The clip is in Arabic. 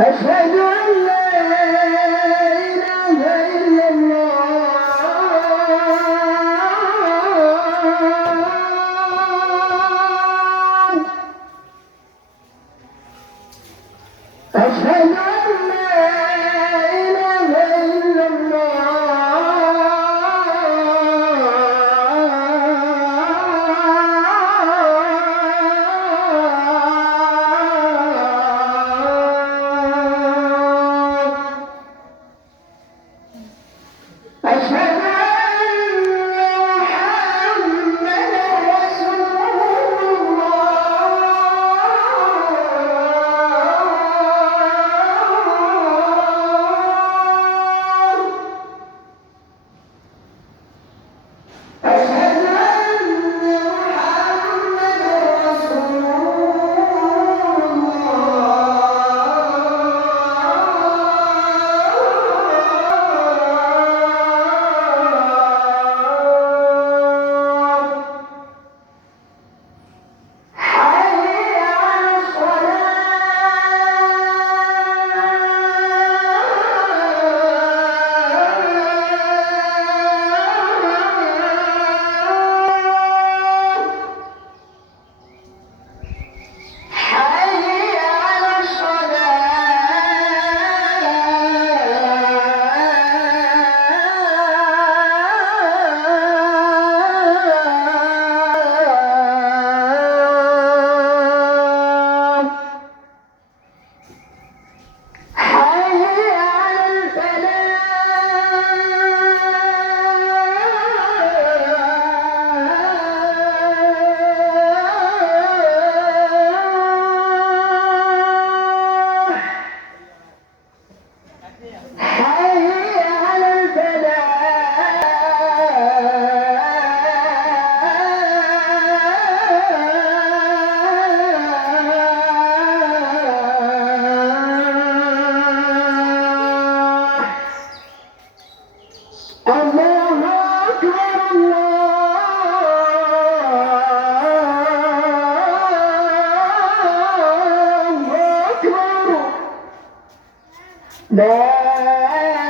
أشهد أن لا إله إلا الله أشهد أن لا إله إلا أشهد أن محمدا رسول الله أشهد أن محمدا رسول الله حي على الصلاة حي على الصلاة حي على الفلاح حي على الفلاح الله أكبر الله أكبر لا